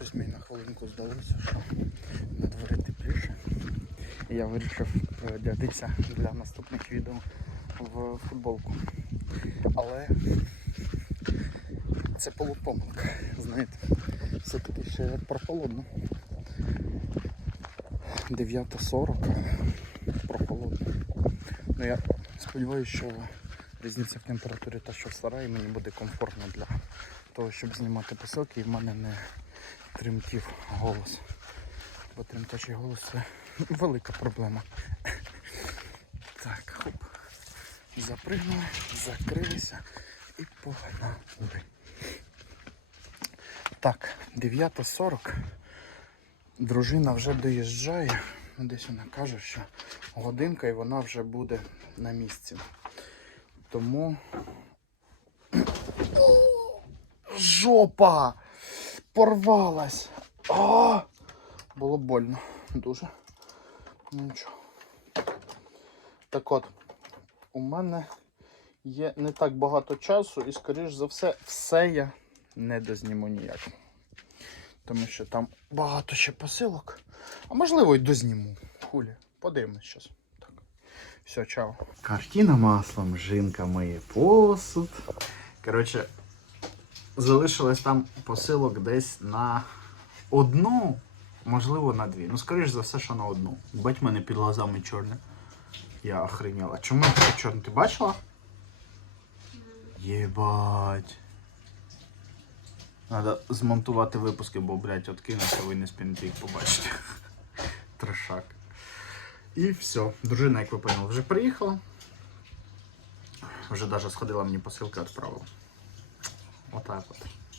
Щось мені на хвилинку здалося, що на дворі тепліше. Я вирішив переодягтися для наступних відео в футболку. Але це полупомилка, знаєте. Все-таки ще прохолодно. 9.40 прохолодно. Ну я сподіваюся, що різниця в температурі та що в сараї мені буде комфортно для того, щоб знімати посилки і в мене не тремтів голос. Бо тремтячий голос це велика проблема. Так, хоп. Запригнули, закрилися і погнали. Так, 9.40. Дружина вже доїжджає. Десь вона каже, що годинка і вона вже буде на місці. Тому. Жопа! Порвалась! А! Було больно. Дуже. Ну нічого. Так от, у мене є не так багато часу і, скоріш за все, все я не дозніму ніяк. Тому що там багато ще посилок. А можливо, й дозніму. Хулі. Подивимось зараз. Все, чао. Картина маслом, жінка миє посуд. Коротше, залишилось там посилок десь на одну, можливо, на дві. Ну, скоріш за все, що на одну. Бать мене під глазами чорне. Я охренела. Чому це чорне? Ти бачила? Єбать. Надо змонтувати випуски, бо, блядь, откинуться, ви не спінете їх побачити. Трешак. І все. Дружина, як ви поняли, вже приїхала. Вже навіть сходила мені посилки відправила. Отак от.